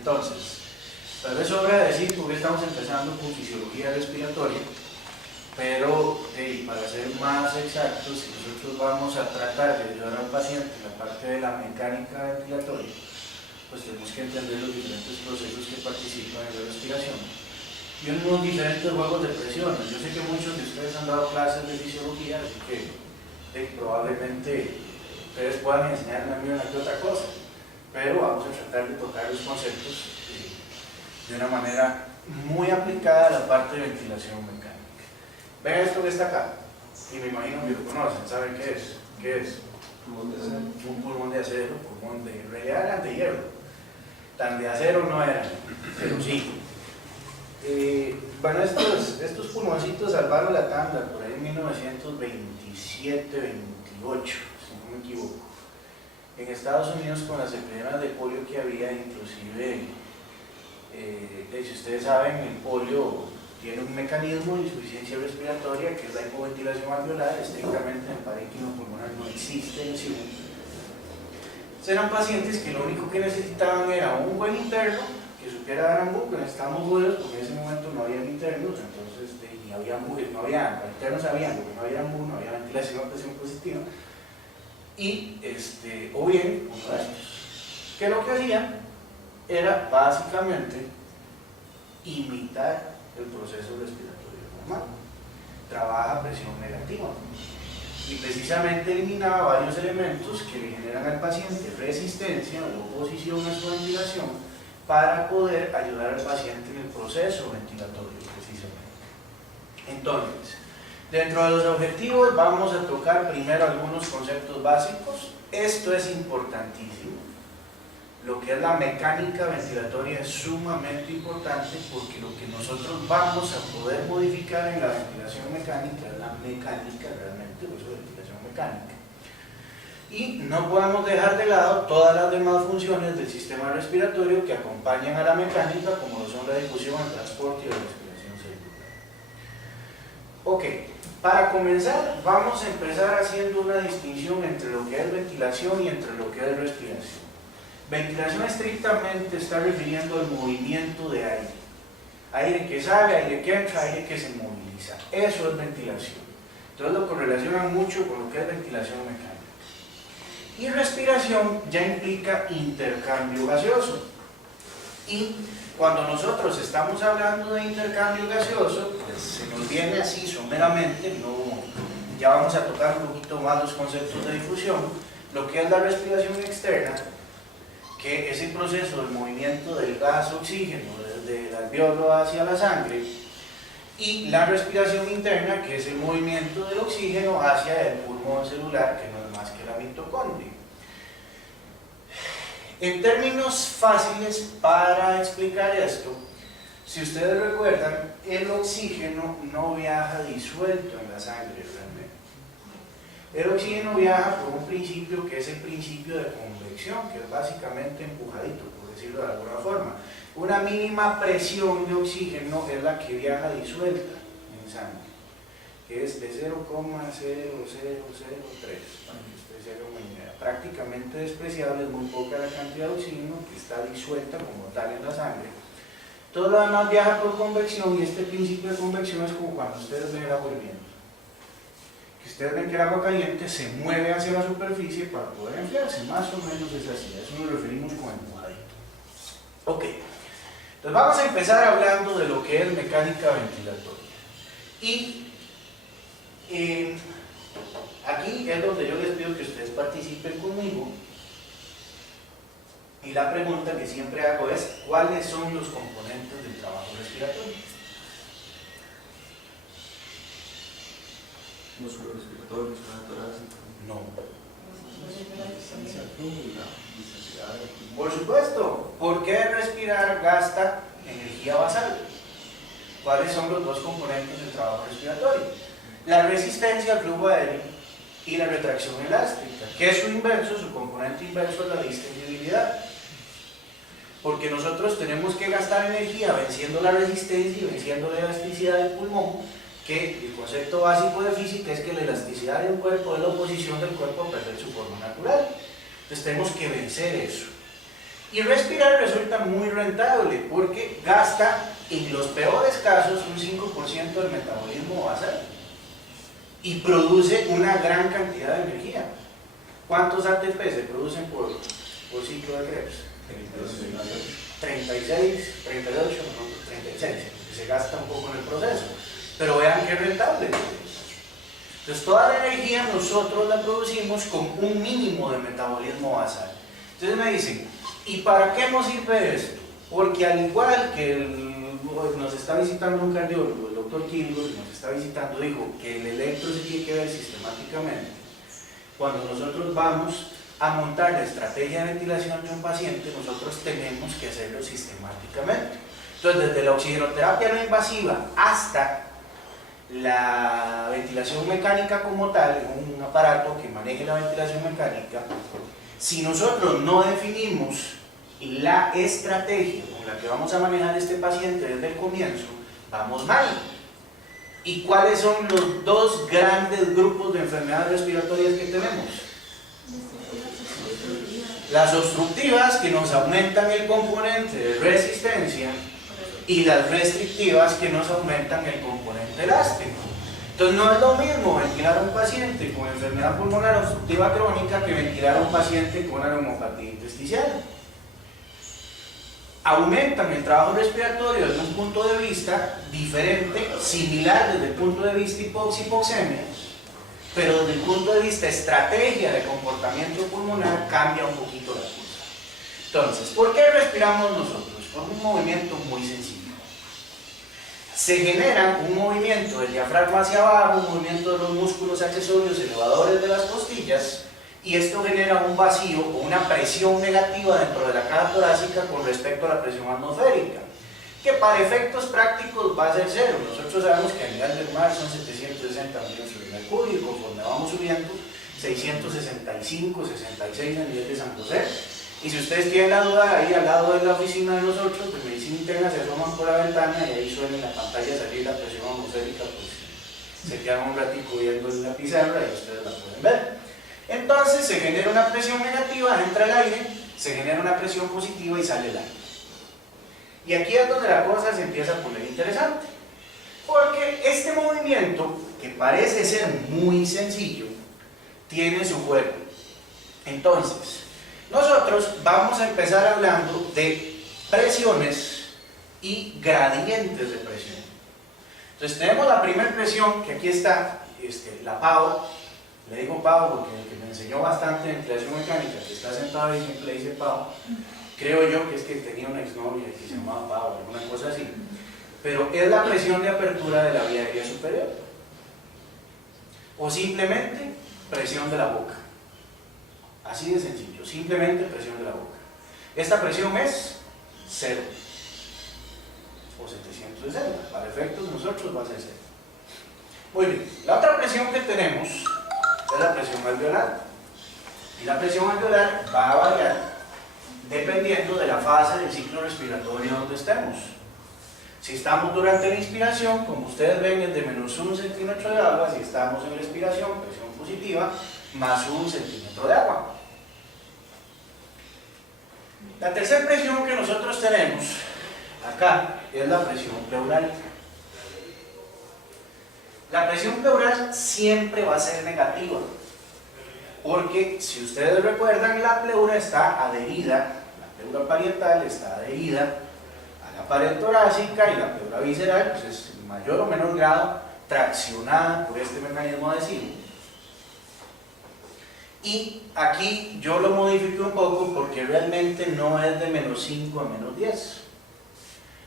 Entonces, tal vez sobra decir porque estamos empezando con fisiología respiratoria, pero para ser más exactos, si nosotros vamos a tratar de ayudar al paciente en la parte de la mecánica ventilatoria, pues tenemos que entender los diferentes procesos que participan en la respiración y unos diferentes juegos de presiones. Yo sé que muchos de ustedes han dado clases de fisiología, así que probablemente ustedes puedan enseñarme a mí una que otra cosa, pero vamos a tratar de tocar los conceptos de una manera muy aplicada a la parte de ventilación mecánica. Ven esto que está acá, y me imagino que lo conocen, ¿saben qué es? ¿Qué es? Pulmón de acero. Un pulmón de acero, pulmón de... en realidad eran de hierro, tan de acero no eran, pero sí. Bueno, estos pulmoncitos salvaron la tanda por ahí en 1927-28, si no me equivoco. En Estados Unidos, con las epidemias de polio que había, inclusive, si ustedes saben, el polio tiene un mecanismo de insuficiencia respiratoria que es la hipoventilación alveolar. Estrictamente en el parénquima pulmonar no existe en sí. Eran pacientes que lo único que necesitaban era un buen interno que supiera dar AMBU, pero necesitábamos buenos porque en ese momento no había internos, entonces ni había AMBU, no había, los internos sabían porque no había AMBU, no había ventilación a presión positiva, y o bien uno de estos, que lo que hacían era básicamente imitar el proceso respiratorio normal, trabaja a presión negativa y precisamente eliminaba varios elementos que le generan al paciente resistencia o oposición a su ventilación para poder ayudar al paciente en el proceso ventilatorio precisamente. Entonces, dentro de los objetivos vamos a tocar primero algunos conceptos básicos. Esto es importantísimo. Lo que es la mecánica ventilatoria es sumamente importante porque lo que nosotros vamos a poder modificar en la ventilación mecánica es la mecánica realmente, por eso ventilación mecánica. Y no podemos dejar de lado todas las demás funciones del sistema respiratorio que acompañan a la mecánica, como lo son la difusión, el transporte y la respiración celular. Ok, para comenzar vamos a empezar haciendo una distinción entre lo que es ventilación y entre lo que es respiración. Ventilación estrictamente está refiriendo al movimiento de aire. Aire que sale, aire que entra, aire que se moviliza. Eso es ventilación. Entonces lo correlacionan mucho con lo que es ventilación mecánica. Y respiración ya implica intercambio gaseoso. Y cuando nosotros estamos hablando de intercambio gaseoso, pues se nos viene así someramente, ya vamos a tocar un poquito más los conceptos de difusión, lo que es la respiración externa, que es el proceso del movimiento del gas oxígeno desde el alveolo hacia la sangre, y la respiración interna, que es el movimiento del oxígeno hacia el pulmón celular, que no es más que la mitocondria. En términos fáciles para explicar esto, si ustedes recuerdan, el oxígeno no viaja disuelto en la sangre realmente. El oxígeno viaja por un principio que es el principio de convección, que es básicamente empujadito, por decirlo de alguna forma. Una mínima presión de oxígeno es la que viaja disuelta en sangre, que es de 0,0003, para que usted se haga una idea. Prácticamente despreciable, es muy poca la cantidad de oxígeno que está disuelta como tal en la sangre. Todo lo demás viaja por convección, y este principio de convección es como cuando ustedes ven el agua hirviendo. Que ustedes ven que el agua caliente se mueve hacia la superficie para poder enfriarse, más o menos es así, a eso nos referimos como empujadito. Ok, entonces vamos a empezar hablando de lo que es mecánica ventilatoria. Y aquí es donde yo les pido que ustedes participen conmigo. Y la pregunta que siempre hago es, ¿cuáles son los componentes del trabajo respiratorio? Músculo respiratorio, músculo torácico. No. No. Por supuesto, ¿por qué respirar gasta energía basal? ¿Cuáles son los dos componentes del trabajo respiratorio? La resistencia al flujo aéreo y la retracción elástica, que es su inverso, su componente inverso es la distensibilidad. Porque nosotros tenemos que gastar energía venciendo la resistencia y venciendo la elasticidad del pulmón, que el concepto básico de física es que la elasticidad de un cuerpo es la oposición del cuerpo a perder su forma natural. Entonces tenemos que vencer eso. Y respirar resulta muy rentable porque gasta, en los peores casos, un 5% del metabolismo basal y produce una gran cantidad de energía. ¿Cuántos ATP se producen por ciclo de Krebs? 36, 38, 36, se gasta un poco en el proceso, pero vean que es rentable. Entonces toda la energía nosotros la producimos con un mínimo de metabolismo basal. Entonces me dicen, ¿y para qué nos sirve esto? Porque al igual que nos está visitando un cardiólogo, el doctor Kilgore, que nos está visitando, dijo que el electro se tiene que ver sistemáticamente. Cuando nosotros vamos a montar la estrategia de ventilación de un paciente, nosotros tenemos que hacerlo sistemáticamente. Entonces, desde la oxigenoterapia no invasiva hasta la ventilación mecánica como tal, un aparato que maneje la ventilación mecánica, si nosotros no definimos la estrategia con la que vamos a manejar este paciente desde el comienzo, vamos mal. ¿Y cuáles son los dos grandes grupos de enfermedades respiratorias que tenemos? Las obstructivas, que nos aumentan el componente de resistencia, y las restrictivas, que nos aumentan el componente elástico. Entonces no es lo mismo ventilar a un paciente con enfermedad pulmonar obstructiva crónica que ventilar a un paciente con una neumopatía intersticial. Aumentan el trabajo respiratorio desde un punto de vista diferente, similar desde el punto de vista hipoxemia, pero desde el punto de vista estrategia de comportamiento pulmonar cambia un poquito la cosa. Entonces, ¿por qué respiramos nosotros? Por un movimiento muy sencillo. Se genera un movimiento del diafragma hacia abajo, un movimiento de los músculos accesorios elevadores de las costillas, y esto genera un vacío o una presión negativa dentro de la caja torácica con respecto a la presión atmosférica, que para efectos prácticos va a ser cero. Nosotros sabemos que a nivel del mar son 760 millones de mercurio, y conforme vamos subiendo, 665, 66 a nivel de San José. Y si ustedes tienen la duda, ahí al lado de la oficina de nosotros, de medicina interna, se asoman por la ventana y ahí suena en la pantalla salir la presión atmosférica, pues se quedan un ratico viendo en la pizarra y ustedes la pueden ver. Entonces se genera una presión negativa, entra el aire, se genera una presión positiva y sale el aire. Y aquí es donde la cosa se empieza a poner interesante, porque este movimiento, que parece ser muy sencillo, tiene su juego. Entonces, nosotros vamos a empezar hablando de presiones y gradientes de presión. Entonces tenemos la primera presión, que aquí está, la PAO. Le digo PAO porque el que me enseñó bastante en ventilación mecánica, que está sentado y siempre le dice PAO, creo yo que es que tenía una exnovia que se llamaba PAO, alguna cosa así, pero es la presión de apertura de la vía aérea superior, o simplemente presión de la boca. Así de sencillo, simplemente presión de la boca. Esta presión es 0 o 760, para efectos nosotros va a ser 0. Muy bien, la otra presión que tenemos es la presión alveolar, y la presión alveolar va a variar dependiendo de la fase del ciclo respiratorio donde estemos. Si estamos durante la inspiración, como ustedes ven, es de menos 1 centímetro de agua. Si estamos en respiración, presión positiva, más 1 centímetro de agua. La tercera presión que nosotros tenemos acá es la presión pleural. La presión pleural siempre va a ser negativa, porque si ustedes recuerdan, la pleura está adherida, la pleura parietal está adherida a la pared torácica, y la pleura visceral pues es en mayor o menor grado traccionada por este mecanismo adhesivo. Y aquí yo lo modifiqué un poco porque realmente no es de menos 5 a menos 10,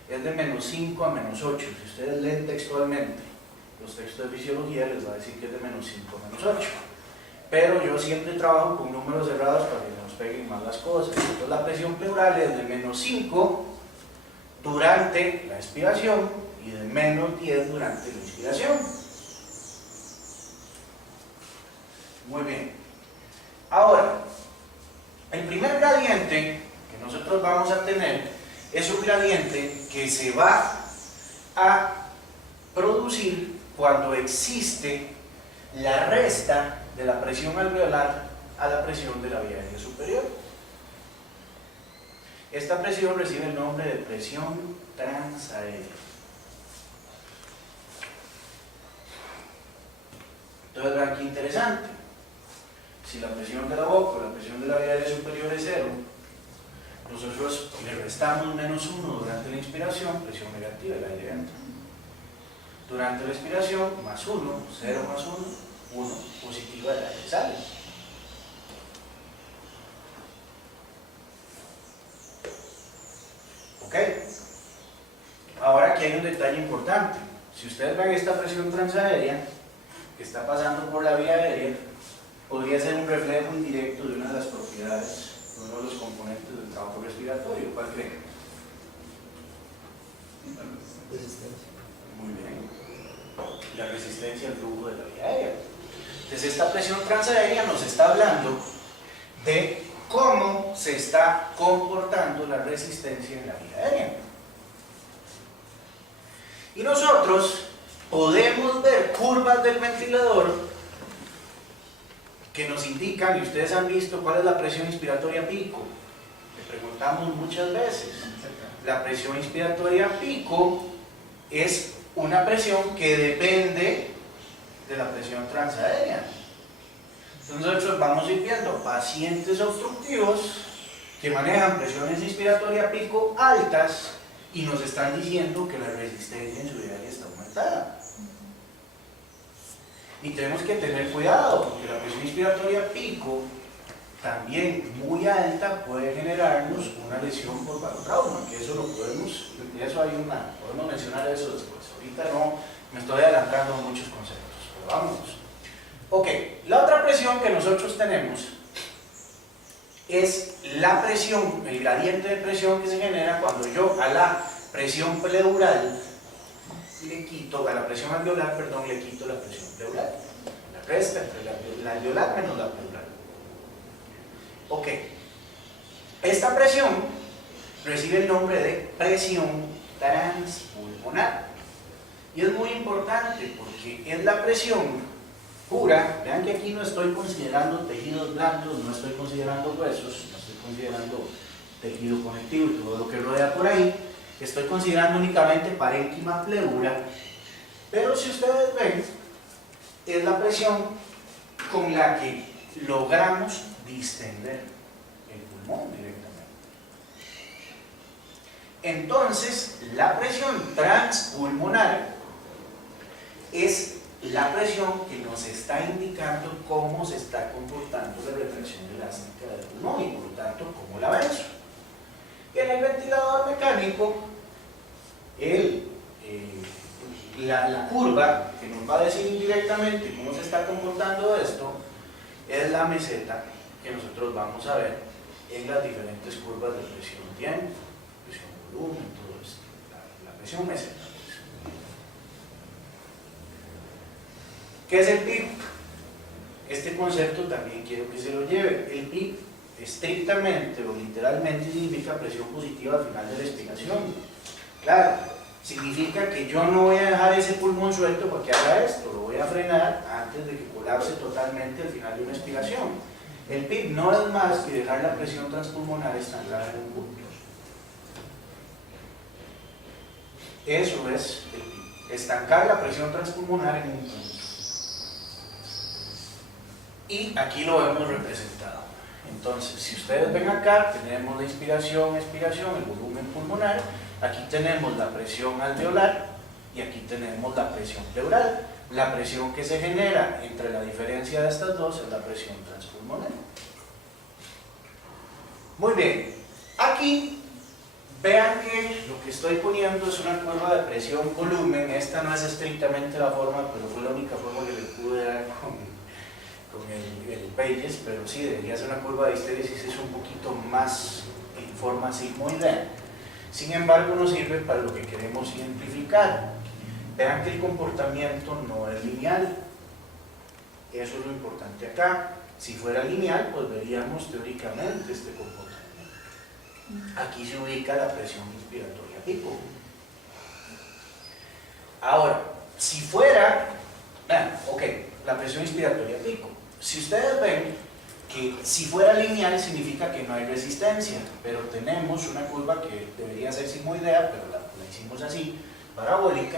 es de menos 5 a menos 8. Si ustedes leen textualmente los textos de fisiología, les va a decir que es de menos 5 a menos 8. Pero yo siempre trabajo con números cerrados para que nos peguen más las cosas. Entonces la presión pleural es de menos 5 durante la expiración y de menos 10 durante la inspiración. Muy bien. Ahora, el primer gradiente que nosotros vamos a tener es un gradiente que se va a producir cuando existe la resta de la presión alveolar a la presión de la vía aérea superior. Esta presión recibe el nombre de presión transaérea. Entonces, vean qué interesante. Si la presión de la boca o la presión de la vía aérea superior es 0, nosotros le restamos -1 durante la inspiración, presión negativa, el aire entra. Durante la expiración, +1, 0 más 1, 1 positiva, el aire sale. ¿Ok? Ahora aquí hay un detalle importante. Si ustedes ven esta presión transaérea que está pasando por la vía aérea, podría ser un reflejo indirecto de una de las propiedades, de uno de los componentes del trabajo respiratorio. ¿Cuál creen? Resistencia. Muy bien. La resistencia al flujo de la vía aérea. Entonces, esta presión transaérea nos está hablando de cómo se está comportando la resistencia en la vía aérea. Y nosotros podemos ver curvas del ventilador que nos indican, y ustedes han visto cuál es la presión inspiratoria pico. Le preguntamos muchas veces. La presión inspiratoria pico es una presión que depende de la presión transaérea. Entonces nosotros vamos a ir viendo pacientes obstructivos que manejan presiones inspiratoria pico altas y nos están diciendo que la resistencia en su vía aérea está aumentada. Y tenemos que tener cuidado porque la presión inspiratoria pico también muy alta puede generarnos una lesión por barotrauma, que eso lo podemos, podemos mencionar eso después. Ahorita no me estoy adelantando a muchos conceptos, pero vámonos. Ok, la otra presión que nosotros tenemos es la presión, el gradiente de presión que se genera cuando yo a la presión pleural le quito, a la presión alveolar, perdón, le quito la presión pleural. La resta entre la alveolar menos la pleural. Ok, esta presión recibe el nombre de presión transpulmonar y es muy importante porque es la presión pura. Vean que aquí no estoy considerando tejidos blandos, no estoy considerando huesos, no estoy considerando tejido conectivo y todo lo que rodea por ahí, estoy considerando únicamente parénquima, pleura, pero si ustedes ven, es la presión con la que logramos distender el pulmón directamente. Entonces, la presión transpulmonar es la presión que nos está indicando cómo se está comportando la retracción elástica del pulmón y por lo tanto cómo la venzo. Y en el ventilador mecánico, la curva que nos va a decir indirectamente cómo se está comportando esto es la meseta que nosotros vamos a ver en las diferentes curvas de presión tiempo, presión volumen, todo esto, la presión meseta. ¿Qué es el PIB? Este concepto también quiero que se lo lleve. El PIB estrictamente o literalmente significa presión positiva al final de la expiración. Claro, significa que yo no voy a dejar ese pulmón suelto para que haga esto, lo voy a frenar antes de que colapse totalmente al final de una expiración. El PIB no es más que dejar la presión transpulmonar estancada en un punto. Eso es el PIB, estancar la presión transpulmonar en un punto. Y aquí lo hemos representado. Entonces, si ustedes ven acá, tenemos la inspiración, expiración, el volumen pulmonar, aquí tenemos la presión alveolar y aquí tenemos la presión pleural. La presión que se genera entre la diferencia de estas dos es la presión transpulmonar. Muy bien, aquí vean que lo que estoy poniendo es una curva de presión-volumen. Esta no es estrictamente la forma, pero fue la única forma que le pude dar con el Pages, pero sí debería ser una curva de histéresis, es un poquito más en forma sigmoidal. Sin embargo, nos sirve para lo que queremos identificar. Vean que el comportamiento no es lineal. Eso es lo importante acá. Si fuera lineal, pues veríamos teóricamente este comportamiento. Aquí se ubica la presión inspiratoria pico. Ahora, si fuera, ok, la presión inspiratoria pico. Si ustedes ven que si fuera lineal significa que no hay resistencia, pero tenemos una curva que debería ser sigmoidea, pero la hicimos así, parabólica.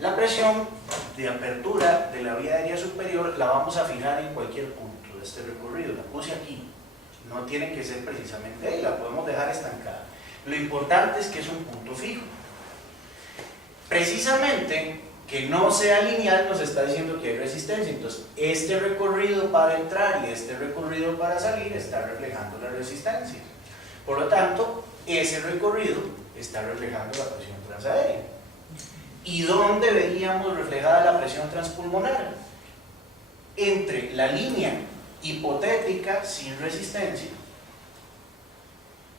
La presión de apertura de la vía aérea superior la vamos a fijar en cualquier punto de este recorrido, la puse aquí, no tiene que ser precisamente ahí, la podemos dejar estancada. Lo importante es que es un punto fijo. Precisamente que no sea lineal nos está diciendo que hay resistencia, entonces este recorrido para entrar y este recorrido para salir está reflejando la resistencia. Por lo tanto, ese recorrido está reflejando la presión transaérea. ¿Y dónde veríamos reflejada la presión transpulmonar? Entre la línea hipotética sin resistencia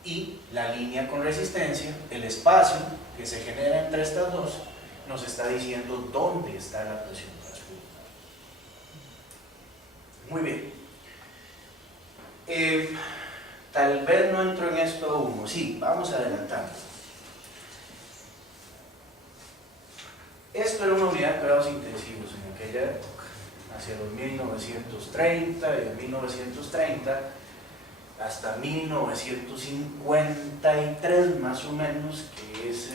y la línea con resistencia, el espacio que se genera entre estas dos nos está diciendo dónde está la presión transpulmonar. Muy bien. Tal vez no entro en esto aún, sí, vamos adelantando. Esto era una unidad de cuidados intensivos en aquella época, hacia los 1930 y de 1930 hasta 1953 más o menos, que es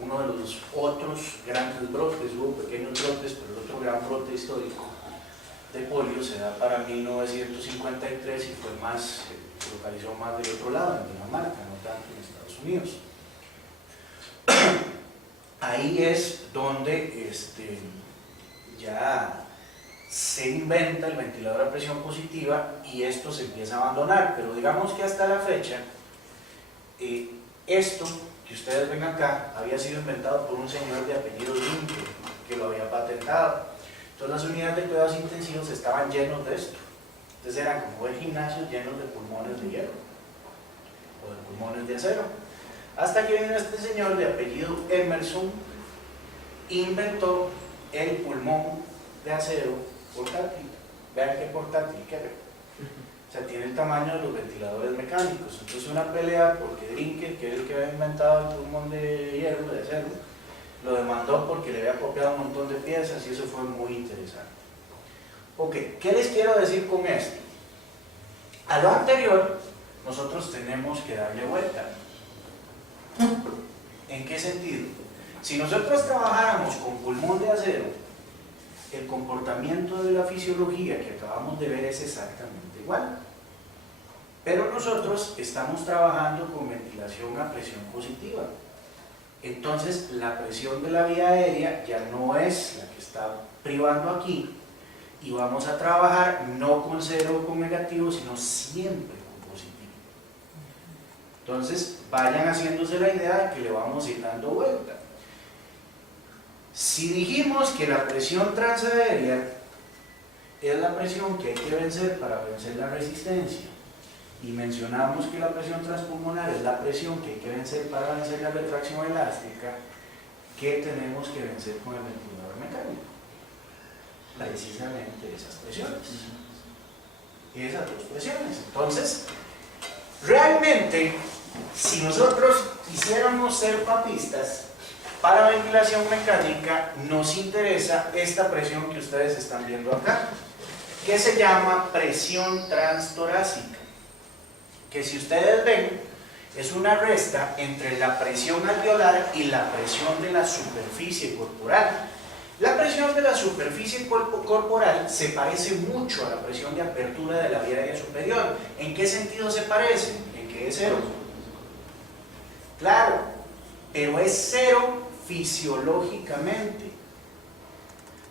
uno de los otros grandes brotes. Hubo pequeños brotes, pero el otro gran brote histórico de polio se da para 1953 y fue más, se localizó más del otro lado, en Dinamarca, no tanto en Estados Unidos. Ahí es donde ya se inventa el ventilador a presión positiva y esto se empieza a abandonar, pero digamos que hasta la fecha esto que ustedes ven acá había sido inventado por un señor de apellido Rinke, que lo había patentado. Entonces las unidades de cuidados intensivos estaban llenos de esto, entonces eran como de gimnasios llenos de pulmones de hierro o de pulmones de acero, hasta que vino este señor de apellido Emerson, inventó el pulmón de acero portátil. Vean qué portátil que era. O sea, tiene el tamaño de los ventiladores mecánicos. Entonces una pelea porque Drinker, que es el que había inventado el pulmón de hierro, de acero, lo demandó porque le había copiado un montón de piezas y eso fue muy interesante. Ok, ¿qué les quiero decir con esto? A lo anterior, nosotros tenemos que darle vuelta. ¿En qué sentido? Si nosotros trabajáramos con pulmón de acero, el comportamiento de la fisiología que acabamos de ver es exactamente igual. Pero nosotros estamos trabajando con ventilación a presión positiva. Entonces la presión de la vía aérea ya no es la que está privando aquí y vamos a trabajar no con cero o con negativo, sino siempre con positivo. Entonces vayan haciéndose la idea de que le vamos a ir dando vuelta. Si dijimos que la presión transaérea es la presión que hay que vencer para vencer la resistencia y mencionamos que la presión transpulmonar es la presión que hay que vencer para vencer la retracción elástica, ¿qué tenemos que vencer con el ventilador mecánico? Precisamente esas presiones, esas dos presiones. Entonces, realmente, si nosotros quisiéramos ser papistas, para ventilación mecánica nos interesa esta presión que ustedes están viendo acá, que se llama presión transtorácica, que si ustedes ven es una resta entre la presión alveolar y la presión de la superficie corporal. La presión de la superficie corporal se parece mucho a la presión de apertura de la vía aérea superior. ¿En qué sentido se parece? En que es cero. Claro, pero es cero fisiológicamente.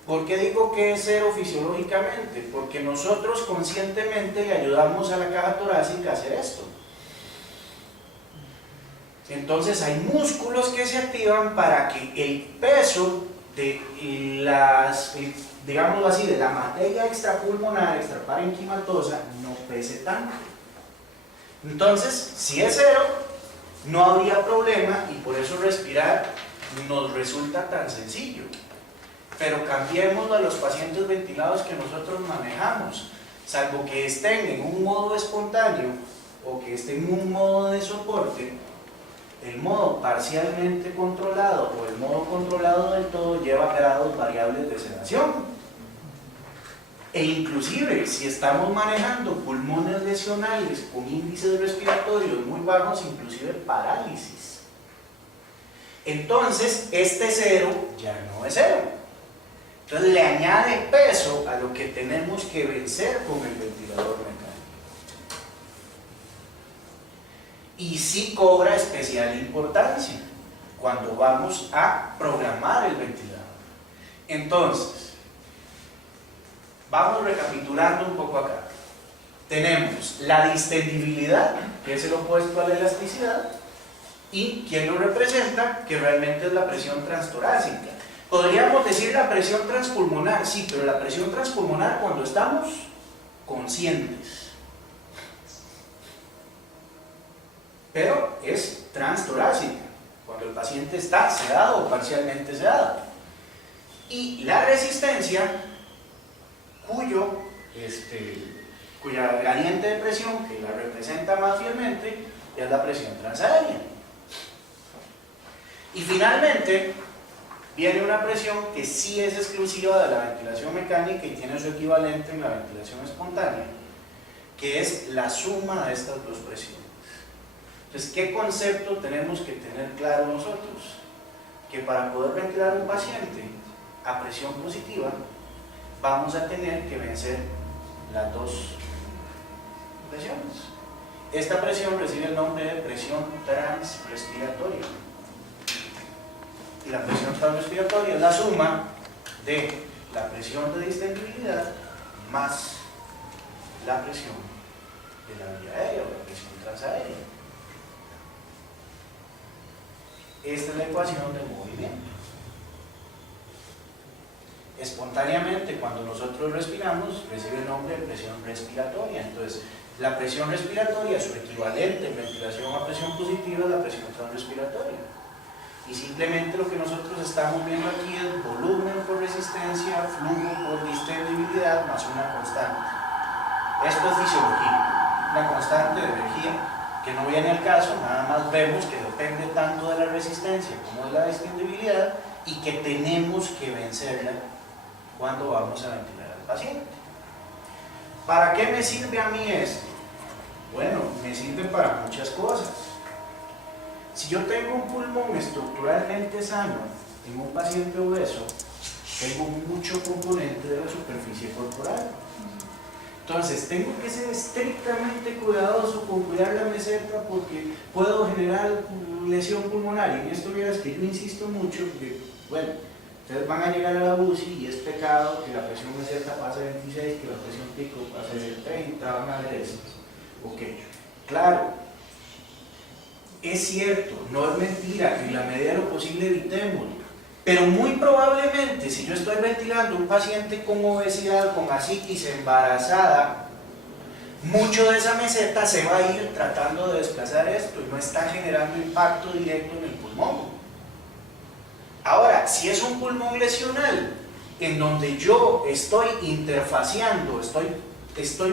¿Por qué digo que es cero fisiológicamente? Porque nosotros conscientemente le ayudamos a la caja torácica a hacer esto. Entonces hay músculos que se activan para que el peso de las, digámoslo así, de la materia extrapulmonar, extraparenquimatosa, no pese tanto. Entonces, si es cero, no habría problema y por eso respirar nos resulta tan sencillo. Pero cambiémoslo a los pacientes ventilados que nosotros manejamos, salvo que estén en un modo espontáneo o que estén en un modo de soporte, el modo parcialmente controlado o el modo controlado del todo lleva grados variables de sedación. E inclusive si estamos manejando pulmones lesionales con índices respiratorios muy bajos, inclusive parálisis. Entonces este cero ya no es cero. Entonces le añade peso a lo que tenemos que vencer con el ventilador mecánico. Y sí cobra especial importancia cuando vamos a programar el ventilador. Entonces, vamos recapitulando un poco acá. Tenemos la distendibilidad, que es el opuesto a la elasticidad, y ¿quién lo representa? Que realmente es la presión transtorácica. Podríamos decir la presión transpulmonar, sí, pero la presión transpulmonar cuando estamos conscientes. Pero es transtorácica, cuando el paciente está sedado o parcialmente sedado. Y la resistencia, cuya gradiente de presión que la representa más fielmente es la presión transaérea. Y finalmente viene una presión que sí es exclusiva de la ventilación mecánica y tiene su equivalente en la ventilación espontánea, que es la suma de estas dos presiones. Entonces, ¿qué concepto tenemos que tener claro nosotros? Que para poder ventilar a un paciente a presión positiva, vamos a tener que vencer las dos presiones. Esta presión recibe el nombre de presión transrespiratoria. Y la presión transrespiratoria es la suma de la presión de distendibilidad más la presión de la vía aérea o la presión transaérea. Esta es la ecuación del movimiento. Espontáneamente, cuando nosotros respiramos, recibe el nombre de presión respiratoria. Entonces, la presión respiratoria, su equivalente en ventilación a presión positiva, es la presión transrespiratoria. Y simplemente lo que nosotros estamos viendo aquí es volumen por resistencia, flujo por distendibilidad, más una constante. Esto es fisiología, una constante de energía que no viene al caso, nada más vemos que depende tanto de la resistencia como de la distendibilidad y que tenemos que vencerla cuando vamos a ventilar al paciente. ¿Para qué me sirve a mí esto? Bueno, me sirve para muchas cosas. Si yo tengo un pulmón estructuralmente sano en un paciente obeso, tengo mucho componente de la superficie corporal. Entonces, tengo que ser estrictamente cuidadoso con cuidar la meseta porque puedo generar lesión pulmonar. Y en esto es que yo insisto mucho que, bueno, ustedes van a llegar a la UCI y es pecado que la presión meseta pase de 26, que la presión pico pase de 30, van a ver eso. Ok, claro. Es cierto, no es mentira, en la medida de lo posible evitémoslo, pero muy probablemente si yo estoy ventilando a un paciente con obesidad, con ascitis, embarazada, mucho de esa meseta se va a ir tratando de desplazar esto y no está generando impacto directo en el pulmón. Ahora, si es un pulmón lesional, en donde yo estoy interfaceando, estoy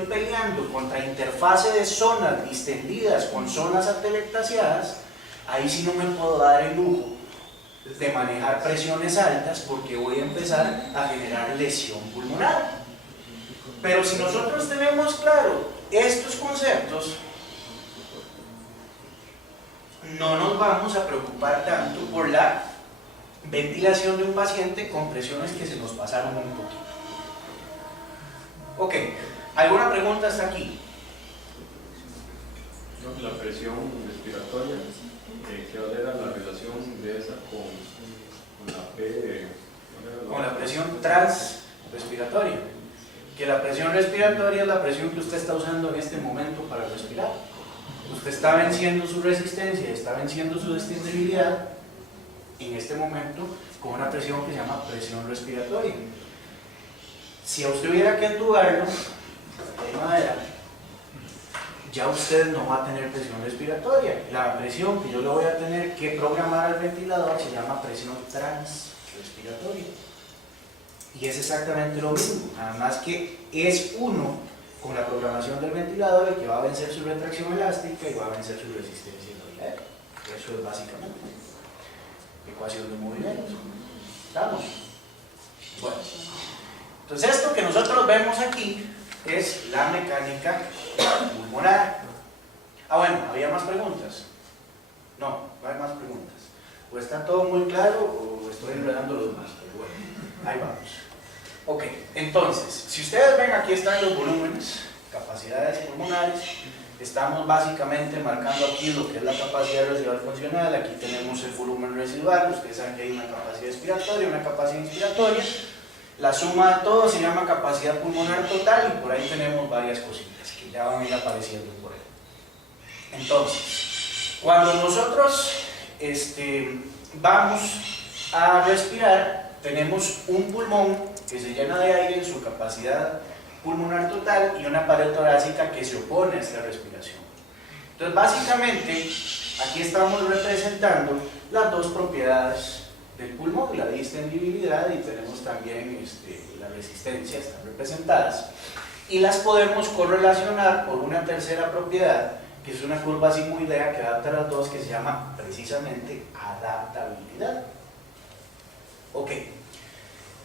peleando contra interfase de zonas distendidas con zonas atelectasiadas, ahí sí no me puedo dar el lujo de manejar presiones altas porque voy a empezar a generar lesión pulmonar. Pero si nosotros tenemos claro estos conceptos, no nos vamos a preocupar tanto por la ventilación de un paciente con presiones que se nos pasaron un poquito. Ok. ¿Alguna pregunta hasta aquí? La presión respiratoria, ¿qué era la relación de esa con la P? Con la presión transrespiratoria. Que la presión respiratoria es la presión que usted está usando en este momento para respirar. Usted está venciendo su resistencia, está venciendo su distendibilidad en este momento con una presión que se llama presión respiratoria. Si a usted hubiera que entubarlo de madera, ya usted no va a tener presión respiratoria. La presión que yo le voy a tener que programar al ventilador se llama presión transrespiratoria. Y es exactamente lo mismo, nada más que es uno con la programación del ventilador el que va a vencer su retracción elástica y va a vencer su resistencia en la vía aérea. Eso es básicamente ecuación de movimiento. ¿Estamos? Bueno. Entonces esto que nosotros vemos aquí es la mecánica pulmonar. Ah, bueno, ¿había más preguntas? No, no hay más preguntas. O está todo muy claro o estoy enredando los más, pero bueno, ahí vamos. Ok, entonces, si ustedes ven, aquí están los volúmenes, capacidades pulmonares. Estamos básicamente marcando aquí lo que es la capacidad residual funcional. Aquí tenemos el volumen residual. Ustedes saben que hay una capacidad expiratoria, una capacidad inspiratoria. La suma de todo se llama capacidad pulmonar total, y por ahí tenemos varias cositas que ya van a ir apareciendo por ahí. Entonces, cuando nosotros vamos a respirar, tenemos un pulmón que se llena de aire en su capacidad pulmonar total y una pared torácica que se opone a esta respiración. Entonces, básicamente, aquí estamos representando las dos propiedades del pulmón, la distendibilidad, y tenemos también la resistencia, están representadas, y las podemos correlacionar por una tercera propiedad, que es una curva sigmoidea que adapta a las dos, que se llama precisamente adaptabilidad. Ok,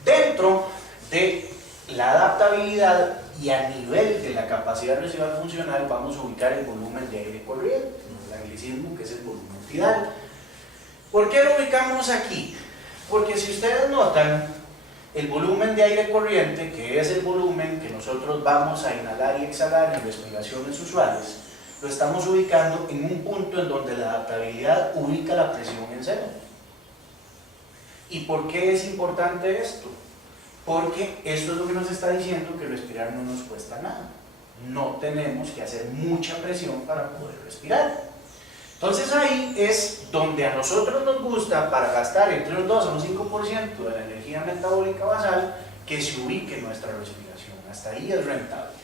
dentro de la adaptabilidad y a nivel de la capacidad residual funcional vamos a ubicar el volumen de aire corriente, el anglicismo que es el volumen tidal. ¿Por qué lo ubicamos aquí? Porque si ustedes notan, el volumen de aire corriente, que es el volumen que nosotros vamos a inhalar y exhalar en respiraciones usuales, lo estamos ubicando en un punto en donde la adaptabilidad ubica la presión en cero. ¿Y por qué es importante esto? Porque esto es lo que nos está diciendo que respirar no nos cuesta nada. No tenemos que hacer mucha presión para poder respirar. Entonces ahí es donde a nosotros nos gusta, para gastar entre un 2 a un 5% de la energía metabólica basal, que se ubique nuestra respiración. Hasta ahí es rentable.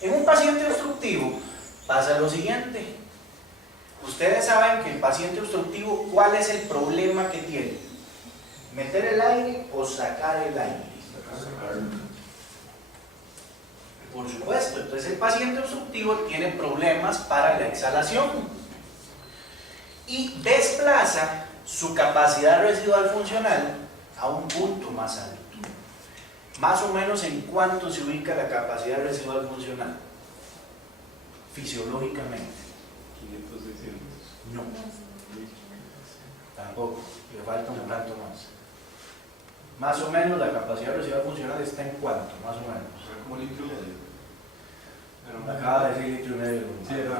En un paciente obstructivo pasa lo siguiente. Ustedes saben que el paciente obstructivo, ¿cuál es el problema que tiene? ¿Meter el aire o sacar el aire? Por supuesto. Entonces el paciente obstructivo tiene problemas para la exhalación y desplaza su capacidad residual funcional a un punto más alto. Más o menos, ¿en cuánto se ubica la capacidad residual funcional? Fisiológicamente. 500, 600. No. Tampoco. Le falta un tanto más. Más o menos la capacidad residual funcional está en cuánto, más o menos. Como litro y medio. Acaba de decir litro y medio. Sí, era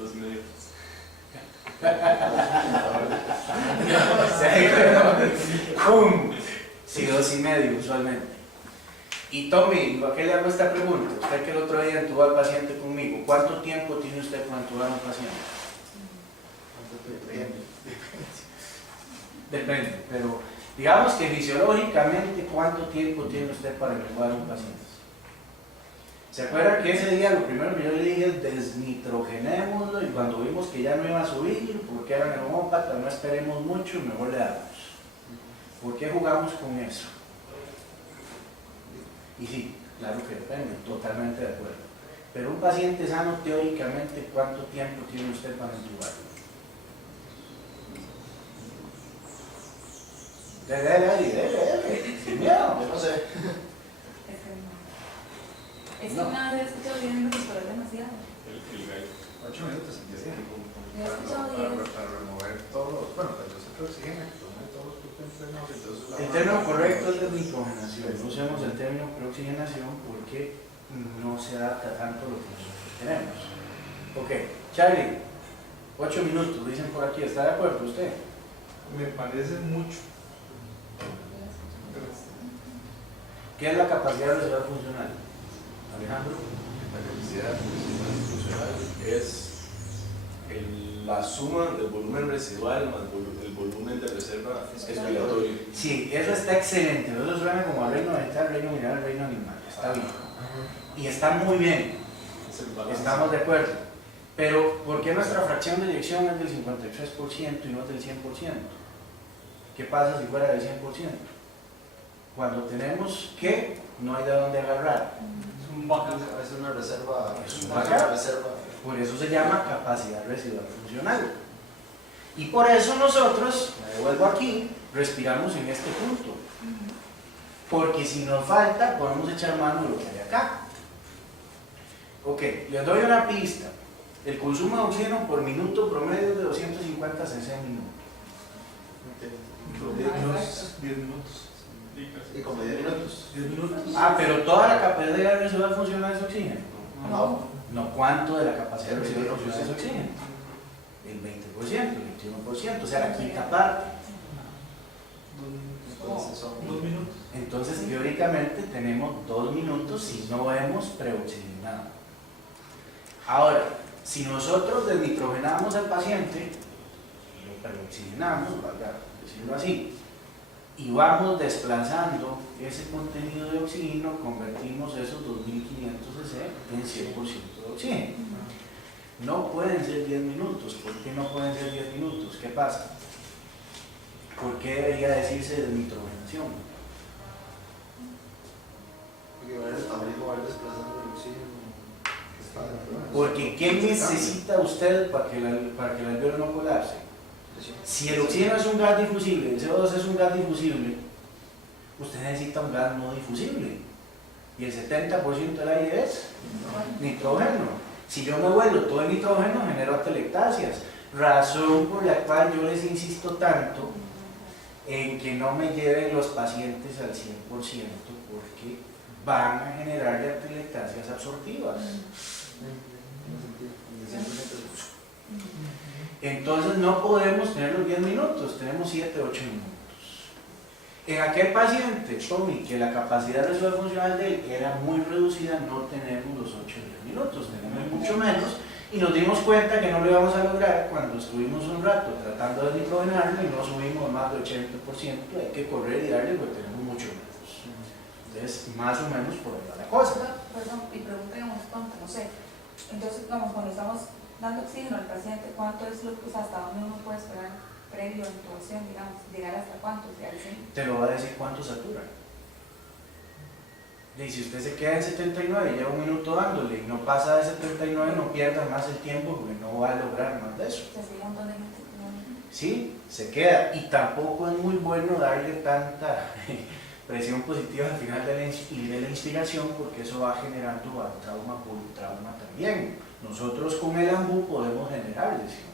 2,5. ¡Pum! Sí, 2,5 usualmente. Y Tommy, ¿a qué le hago esta pregunta? Usted que el otro día entubó al paciente conmigo, ¿cuánto tiempo tiene usted para entubar a un paciente? Depende, pero digamos que fisiológicamente, ¿cuánto tiempo tiene usted para entubar a un paciente? ¿Se acuerda que ese día lo primero que yo le dije es desnitrogenémoslo, y cuando vimos que ya no iba a subir, porque era neumópata, no esperemos mucho y mejor le damos? ¿Por qué jugamos con eso? Y sí, claro que depende, totalmente de acuerdo. Pero un paciente sano, teóricamente, ¿cuánto tiempo tiene usted para entubarlo? Dele, sin miedo. Yo no sé. Es que una vez he escuchado bien que pero es demasiado. El gallo. 8 minutos en teoría. Yo he escuchado 10. Para remover todos los, bueno, para el centro de oxígeno, todos los entrenos, entonces El término correcto es desnitrogenación. No usemos el término preoxigenación porque no se adapta tanto a lo que nosotros tenemos. Ok, Charlie, 8 minutos, dicen por aquí. ¿Está de acuerdo usted? me parece mucho. ¿Qué es la capacidad residual funcional? Alejandro. La capacidad funcional es la suma del volumen residual más el volumen de reserva expiratorio. Sí, eso está excelente. Eso suena como al reino vegetal, reino mineral, reino animal. Está bien. Y está muy bien. Es el balance. Estamos de acuerdo. Pero, ¿por qué nuestra fracción de eyección es del 53% y no del 100%? ¿Qué pasa si fuera del 100%? Cuando tenemos que no hay de dónde agarrar. Es una reserva. Es una reserva. Por eso se llama capacidad residual funcional. Y por eso nosotros, me devuelvo aquí, respiramos en este punto. Porque si nos falta, podemos echar mano de lo que hay acá. Ok, les doy una pista. El consumo de oxígeno por minuto promedio es de 250 cc minutos. Unos 10 minutos. Y como 10 minutos. 10 minutos. Ah, pero toda la capacidad residual funciona de oxígeno. No. No, ¿cuánto de la capacidad residual funciona de oxígeno? El 20%, el 21%, o sea, la quinta parte. Entonces son 2 minutos. Entonces, teóricamente tenemos 2 minutos si no hemos preoxigenado. Ahora, si nosotros desnitrogenamos al paciente, lo preoxigenamos, valga decirlo así, y vamos desplazando ese contenido de oxígeno, convertimos esos 2500 cc en 100% de oxígeno. No pueden ser 10 minutos. ¿Por qué no pueden ser 10 minutos? ¿Qué pasa? ¿Por qué debería decirse desnitrogenación? Porque va a ir desplazando el oxígeno que está dentro. Porque ¿qué necesita usted para que el alveolo no colapse? Si el oxígeno es un gas difusible, el CO2 es un gas difusible, usted necesita un gas no difusible. Y el 70% del aire es nitrógeno. Si yo me vuelo todo el nitrógeno, genero atelectasias. Razón por la cual yo les insisto tanto en que no me lleven los pacientes al 100% porque van a generarle atelectasias absortivas. Entonces no podemos tener los 10 minutos, tenemos 7, 8 minutos. En aquel paciente, Tommy, que la capacidad residual funcional de él era muy reducida, no tenemos los 8 o 10 minutos, tenemos mucho menos, y nos dimos cuenta que no lo íbamos a lograr cuando estuvimos un rato tratando de nitrogenarlo y no subimos más del 80%, hay que correr y darle porque tenemos mucho menos. Entonces, más o menos por ahí va la cosa. Perdón, y preguntemos, tonta, no sé. Entonces, digamos, cuando estamos dando oxígeno al paciente, ¿cuánto es lo que, hasta dónde uno puede esperar previo a la intubación, digamos? ¿Llegar hasta cuánto? Te lo va a decir cuánto satura. Y si usted se queda en 79 y lleva un minuto dándole y no pasa de 79, no pierda más el tiempo porque no va a lograr más de eso. Se sigue un montón de gente que no... Sí, se queda. Y tampoco es muy bueno darle tanta presión positiva al final de la inspiración porque eso va generando trauma por trauma también. Nosotros con el AMBU podemos generar lesión.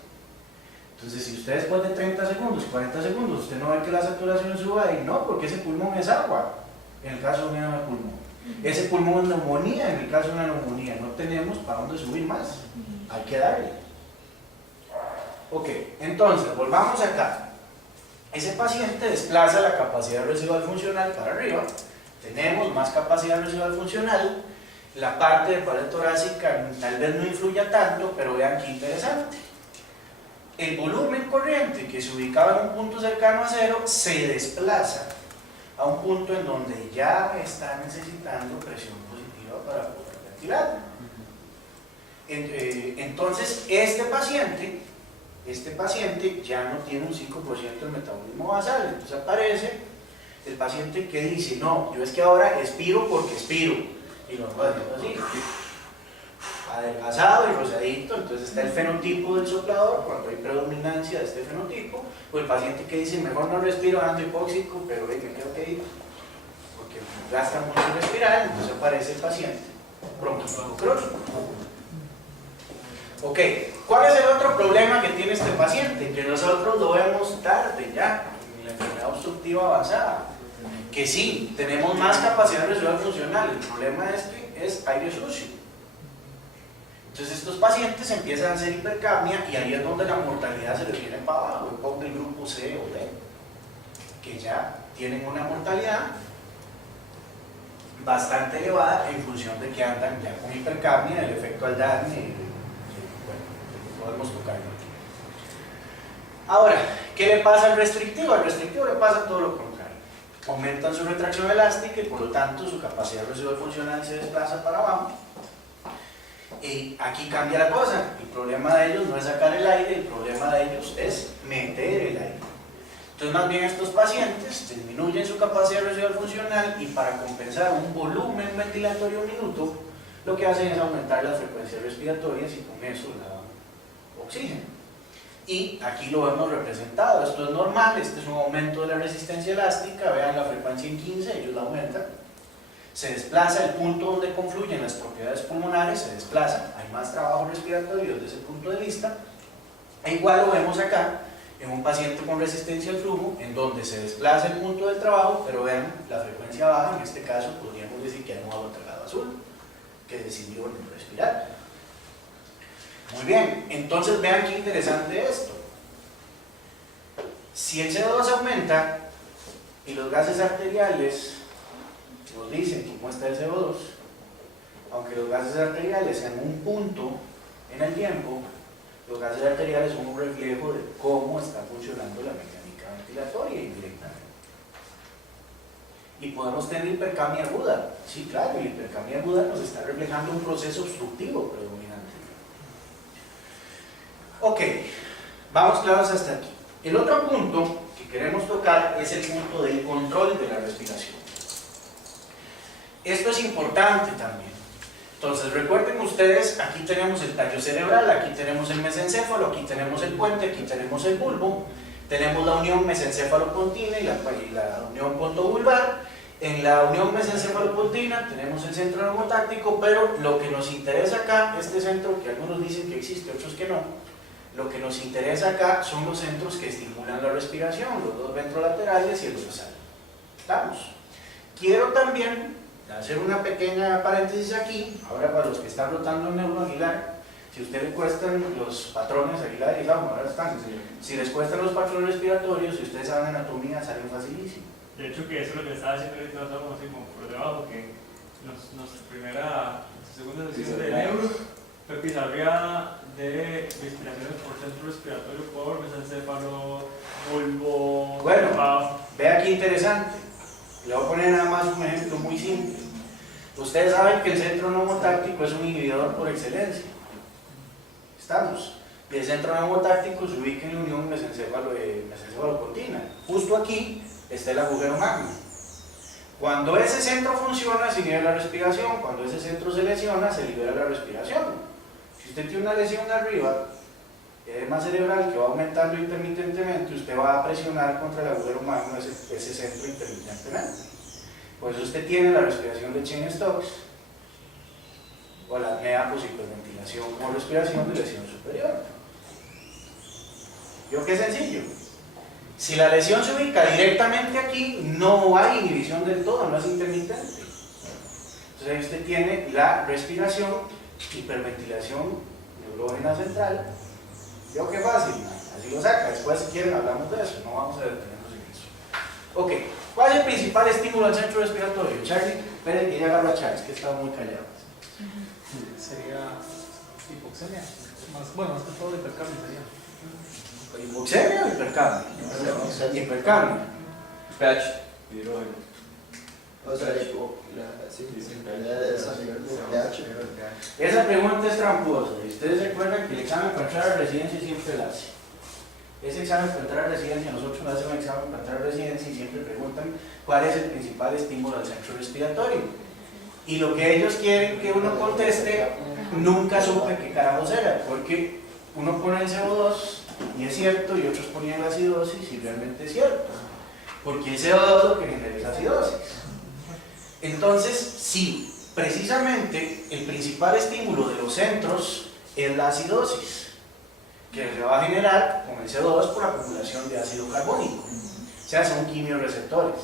Entonces, si usted después de 30 segundos, 40 segundos, usted no ve que la saturación suba, y no, porque ese pulmón es agua, en el caso de un edema de pulmón. Ese pulmón es neumonía, en el caso de una neumonía. No tenemos para dónde subir más, hay que darle. Ok, entonces, volvamos acá. Ese paciente desplaza la capacidad residual funcional para arriba, tenemos más capacidad residual funcional, la parte de pared torácica tal vez no influya tanto, pero vean qué interesante. El volumen corriente que se ubicaba en un punto cercano a cero se desplaza a un punto en donde ya está necesitando presión positiva para poder ventilar. Entonces, este paciente ya no tiene un 5% de metabolismo basal. Entonces aparece el paciente que dice, no, yo es que ahora expiro porque expiro. Y lo va haciendo así, adelgazado y rosadito. Entonces está el fenotipo del soplador, cuando hay predominancia de este fenotipo, o el paciente que dice, mejor no respiro, ando hipóxico, pero me quedo que ir, porque gasta mucho respirar. Entonces aparece el paciente bronquítico crónico. Ok, ¿cuál es el otro problema que tiene este paciente? Que nosotros lo vemos tarde ya, en la enfermedad obstructiva avanzada. Que sí, tenemos más capacidad residual funcional, el problema es aire sucio. Entonces estos pacientes empiezan a hacer hipercapnia y ahí es donde la mortalidad se les viene para abajo, el POC del grupo C o D, que ya tienen una mortalidad bastante elevada en función de que andan ya con hipercapnia, el efecto Aldana y bueno, podemos tocar aquí. Ahora, ¿qué le pasa al restrictivo? Al restrictivo le pasa todo lo contrario. Aumentan su retracción elástica y por lo tanto su capacidad residual funcional se desplaza para abajo. Y aquí cambia la cosa. El problema de ellos no es sacar el aire, el problema de ellos es meter el aire. Entonces, más bien estos pacientes disminuyen su capacidad residual funcional y para compensar un volumen ventilatorio minuto, lo que hacen es aumentar las frecuencias respiratorias y con eso la oxígeno. Y aquí lo hemos representado, esto es normal, este es un aumento de la resistencia elástica, vean la frecuencia en 15, ellos la aumentan. Se desplaza el punto donde confluyen las propiedades pulmonares, se desplaza, hay más trabajo respiratorio desde ese punto de vista. E igual lo vemos acá, en un paciente con resistencia al flujo, en donde se desplaza el punto del trabajo, pero vean, la frecuencia baja, en este caso podríamos decir que hay un agua tragado azul, que decidió no respirar. Muy bien, entonces vean qué interesante esto. Si el CO2 aumenta y los gases arteriales nos dicen cómo está el CO2, aunque los gases arteriales sean un punto en el tiempo, los gases arteriales son un reflejo de cómo está funcionando la mecánica ventilatoria indirectamente. Y podemos tener hipercamia aguda. Sí, claro, y la hipercamia aguda nos está reflejando un proceso obstructivo predominante. Ok, vamos claros hasta aquí. El otro punto que queremos tocar es el punto del control de la respiración. Esto es importante también. Entonces recuerden ustedes, aquí tenemos el tallo cerebral, aquí tenemos el mesencéfalo, aquí tenemos el puente, aquí tenemos el bulbo, tenemos la unión mesencéfalo-pontina y la unión ponto-vulvar. En la unión mesencéfalo-pontina tenemos el centro neumotáctico, pero lo que nos interesa acá, este centro que algunos dicen que existe, otros que no, lo que nos interesa acá son los centros que estimulan la respiración, los dos ventrolaterales y el dorsal. ¿Estamos? Quiero también hacer una pequeña paréntesis aquí, ahora para los que están rotando el neuro aguilar. Si a usted le cuestan los patrones aguilar y Jaume, ahora están. Si les cuestan los patrones respiratorios, si ustedes saben anatomía, salen facilísimo. De hecho, que eso es lo que estaba haciendo ahorita, como así, como por debajo, que nuestra segunda sesión de neuro fue pizarreada de respiraciones por centro respiratorio, por mesencéfalo, bulbo, bueno, bajo. vea qué interesante. Le voy a poner nada más un ejemplo muy simple. Ustedes saben que el centro neumotáctico es un inhibidor por excelencia. ¿Estamos? Y el centro neumotáctico se ubica en la unión mesencéfalo-pontina. Justo aquí está el agujero magno. Cuando ese centro funciona, se inhibe la respiración. Cuando ese centro se lesiona, se libera la respiración. Si usted tiene una lesión arriba, edema cerebral que va aumentando intermitentemente, usted va a presionar contra el agujero magno ese centro intermitentemente. Por eso usted tiene la respiración de Cheyne-Stokes o la apnea por hiperventilación como respiración de lesión superior. ¿Vio qué sencillo? Si la lesión se ubica directamente aquí, no hay inhibición del todo, no es intermitente. Entonces ahí usted tiene la respiración, hiperventilación neurógena central. ¿Vio qué fácil? Así lo saca. Después, si quieren, hablamos de eso. No vamos a detenernos en eso. Ok. ¿Cuál es el principal estímulo al centro respiratorio? Charlie, esperen que ya agarro a Charles, que estaba muy callado. Sería hipoxemia. Bueno, más que todo hipercambio sería. ¿Hipoxemia o hipercambio? Hipercambio. pH, hidrógeno. O sea, Esa pregunta es tramposa. Y ustedes recuerdan que el examen para entrar a residencia siempre la hace. Ese examen para entrar a residencia, nosotros le hacemos un examen para entrar a residencia y siempre preguntan cuál es el principal estímulo al centro respiratorio. Y lo que ellos quieren que uno conteste, nunca supe qué carajos era, porque uno pone el CO2 y es cierto, y otros ponían la acidosis y realmente es cierto. Porque el CO2 lo que genera es acidosis. Entonces, sí, precisamente el principal estímulo de los centros es la acidosis, que se va a generar con el CO2 por acumulación de ácido carbónico. O sea, son quimiorreceptores.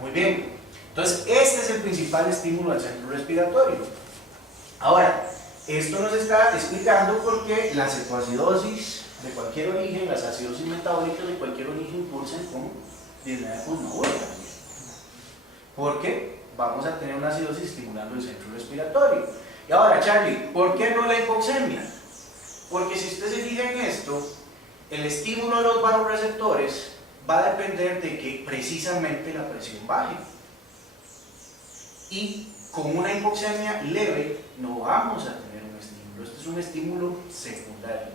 Muy bien. Entonces, este es el principal estímulo al centro respiratorio. Ahora, esto nos está explicando por qué la cetoacidosis de cualquier origen, las acidosis metabólicas de cualquier origen impulsan con disnea pulmonar también. Porque vamos a tener una acidosis estimulando el centro respiratorio. Y ahora, Charlie, ¿por qué no la hipoxemia? Porque si usted se fija en esto, el estímulo de los vasoreceptores va a depender de que precisamente la presión baje. Y con una hipoxemia leve no vamos a tener un estímulo. Este es un estímulo secundario,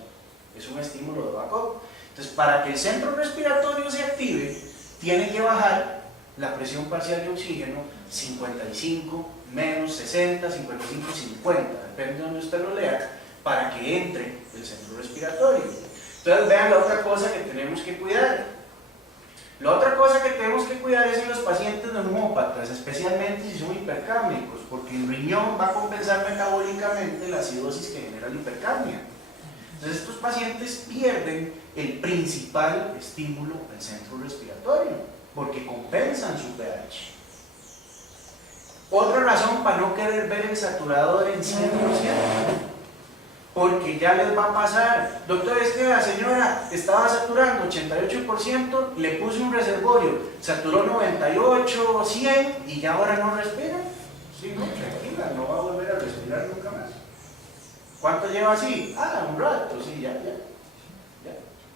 es un estímulo de backup. Entonces, para que el centro respiratorio se active, tiene que bajar la presión parcial de oxígeno 55, menos 60, 55, 50, depende de donde usted lo lea, para que entre el centro respiratorio. Entonces vean la otra cosa que tenemos que cuidar. La otra cosa que tenemos que cuidar es en los pacientes neumópatas, especialmente si son hipercámicos, porque el riñón va a compensar metabólicamente la acidosis que genera la hipercamia. Entonces estos pacientes pierden el principal estímulo del centro respiratorio, porque compensan su pH. Otra razón para no querer ver el saturador en 100%, porque ya les va a pasar. Doctor, es que la señora estaba saturando 88%, le puse un reservorio, saturó 98, 100 y ya ahora no respira. Sí, no, tranquila, no va a volver a respirar nunca más. ¿Cuánto lleva así? Ah, un rato, sí, ya.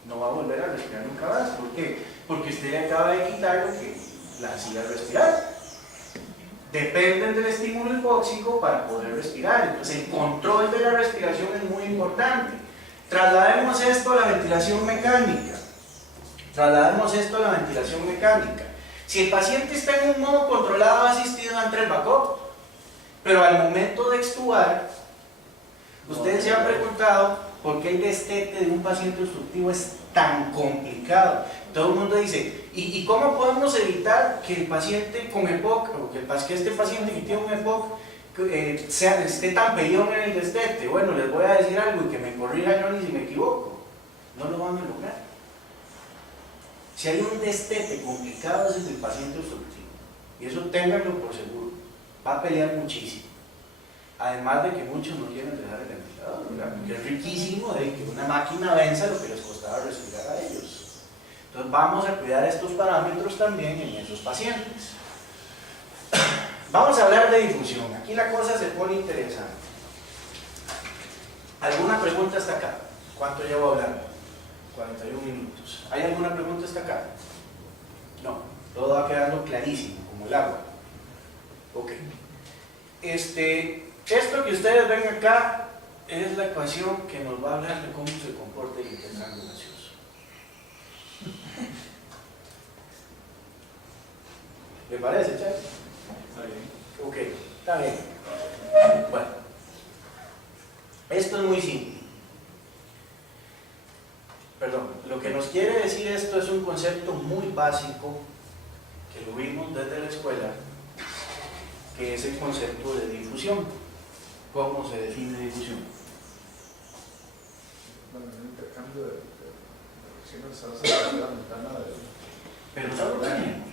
No va a volver a respirar nunca más. ¿Por qué? Porque usted le acaba de quitar lo que la hacía respirar. Dependen del estímulo hipóxico para poder respirar. Entonces el control de la respiración es muy importante. Traslademos esto a la ventilación mecánica. Si el paciente está en un modo controlado asistido, entra el backup, pero al momento de extubar, ustedes se han preguntado por qué el destete de un paciente obstructivo es tan complicado. Todo el mundo dice, ¿y cómo podemos evitar que el paciente con EPOC, o que este paciente que tiene un EPOC esté tan peleón en el destete? Bueno, les voy a decir algo y que me corrija Johnny si me equivoco. No lo van a lograr. Si hay un destete complicado es el del paciente obstructivo. Y eso ténganlo por seguro. Va a pelear muchísimo. Además de que muchos no quieren dejar el ventilador, ¿verdad? Porque es riquísimo de que una máquina venza lo que les costaba respirar a ellos. Entonces vamos a cuidar estos parámetros también en esos pacientes. Vamos a hablar de difusión. Aquí la cosa se pone interesante. ¿Alguna pregunta hasta acá? ¿Cuánto llevo hablando? 41 minutos. ¿Hay alguna pregunta hasta acá? No. Todo va quedando clarísimo, como el agua. Ok. Esto que ustedes ven acá es la ecuación que nos va a hablar de cómo se comporta el intercambio gaseoso. ¿Le parece, Chávez? Está bien. Ok, está bien. Bueno, esto es muy simple. Perdón, lo que nos quiere decir esto es un concepto muy básico que lo vimos desde la escuela, que es el concepto de difusión. ¿Cómo se define difusión? Bueno, el intercambio de reacciones se hace a la ventana de... Pero solo oxígeno.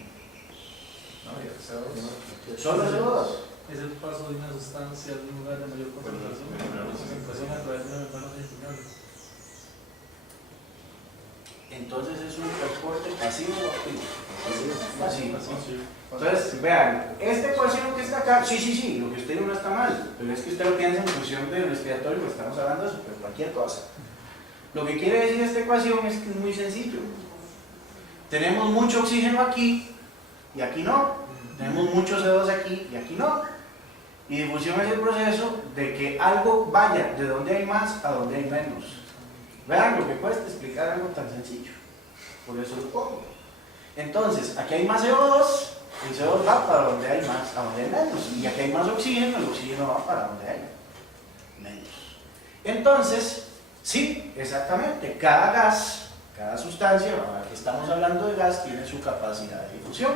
No, y el CO2. Solo CO2. Es el paso de una sustancia de un lugar de mayor concentración a través de una ventana adicional. Entonces es un transporte pasivo o activo. Pasivo. Entonces, Sí. vean, esta ecuación que está acá, sí, lo que usted dice no está mal, pero es que usted lo piensa en función del respiratorio, pues estamos hablando de eso, pero cualquier cosa. Lo que quiere decir esta ecuación es que es muy sencillo. Tenemos mucho oxígeno aquí y aquí no. Tenemos mucho CO2 aquí y aquí no. Y difusión es el proceso de que algo vaya de donde hay más a donde hay menos. Vean lo que cuesta explicar algo tan sencillo. Por eso lo pongo. Entonces, aquí hay más CO2, el CO2 va para donde hay más, a donde hay menos. Y aquí hay más oxígeno, el oxígeno va para donde hay menos. Entonces, sí, exactamente, cada gas, cada sustancia, ahora que estamos hablando de gas, tiene su capacidad de difusión.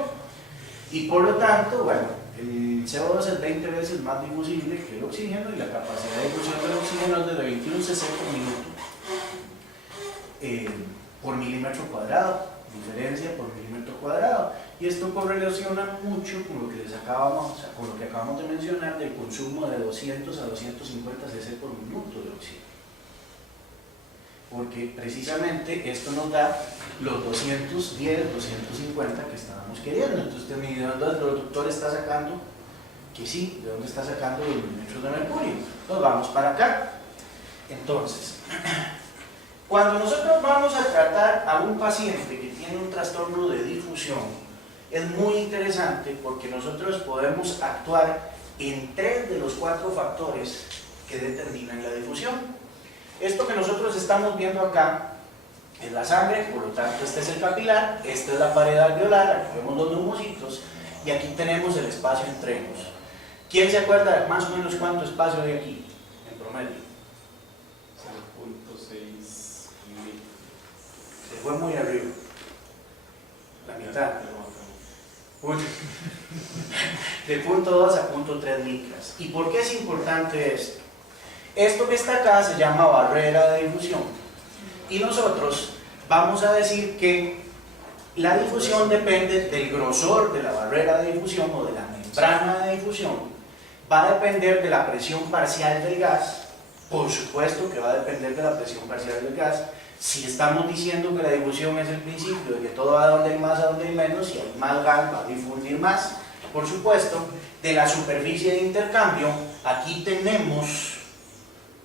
Y por lo tanto, bueno, el CO2 es 20 veces más difusible que el oxígeno y la capacidad de difusión del oxígeno es de 21 cc por minuto. Por milímetro cuadrado, diferencia por milímetro cuadrado, y esto correlaciona mucho con lo que con lo que acabamos de mencionar del consumo de 200 a 250 cc por minuto de oxígeno, porque precisamente esto nos da los 210, 250 que estábamos queriendo. Entonces usted me dice, ¿de dónde el productor está sacando? Que sí, ¿de dónde está sacando los milímetros de mercurio? Entonces vamos para acá. Entonces, cuando nosotros vamos a tratar a un paciente que tiene un trastorno de difusión, es muy interesante porque nosotros podemos actuar en 3 de los 4 factores que determinan la difusión. Esto que nosotros estamos viendo acá es la sangre, por lo tanto este es el capilar, esta es la pared alveolar, aquí vemos los neumocitos y aquí tenemos el espacio entre ellos. ¿Quién se acuerda de más o menos cuánto espacio hay aquí, en promedio? 0.6 litros. fue muy arriba. La mitad. De punto 2 a punto 3 micras. ¿Y por qué es importante esto? Esto que está acá se llama barrera de difusión. Y nosotros vamos a decir que la difusión depende del grosor de la barrera de difusión o de la membrana de difusión. Va a depender de la presión parcial del gas. Por supuesto que va a depender de la presión parcial del gas. Si estamos diciendo que la difusión es el principio de que todo va a donde hay más, a donde hay menos, si hay más gas va a difundir más. Por supuesto, de la superficie de intercambio, aquí tenemos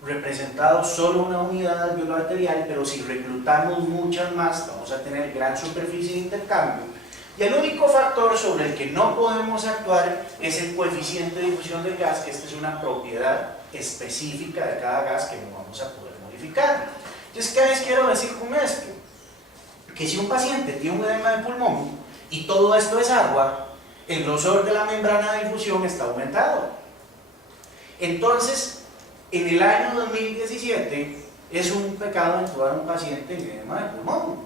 representado solo una unidad alveolar arterial, pero si reclutamos muchas más, vamos a tener gran superficie de intercambio. Y el único factor sobre el que no podemos actuar es el coeficiente de difusión del gas, que esta es una propiedad específica de cada gas que no vamos a poder modificar. Entonces, ¿qué les quiero decir con esto? Que si un paciente tiene un edema de pulmón y todo esto es agua, el grosor de la membrana de difusión está aumentado. Entonces, en el año 2017 es un pecado intubar a un paciente en edema de pulmón.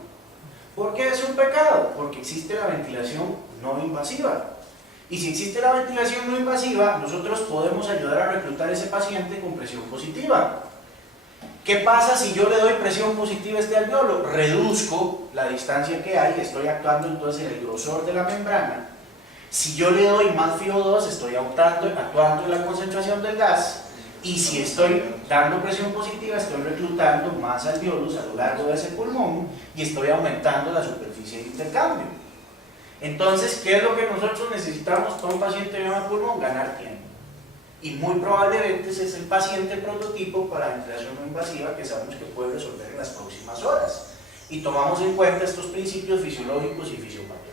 ¿Por qué es un pecado? Porque existe la ventilación no invasiva. Y si existe la ventilación no invasiva, nosotros podemos ayudar a reclutar a ese paciente con presión positiva. ¿Qué pasa si yo le doy presión positiva a este alveolo? Reduzco la distancia que hay, estoy actuando entonces en el grosor de la membrana. Si yo le doy más FiO2, estoy actuando en la concentración del gas. Y si estoy dando presión positiva, estoy reclutando más alveolos a lo largo de ese pulmón y estoy aumentando la superficie de intercambio. Entonces, ¿qué es lo que nosotros necesitamos para un paciente de edema de pulmón? Ganar tiempo. Y muy probablemente ese es el paciente prototipo para la ventilación no invasiva que sabemos que puede resolver en las próximas horas. Y tomamos en cuenta estos principios fisiológicos y fisiopatológicos.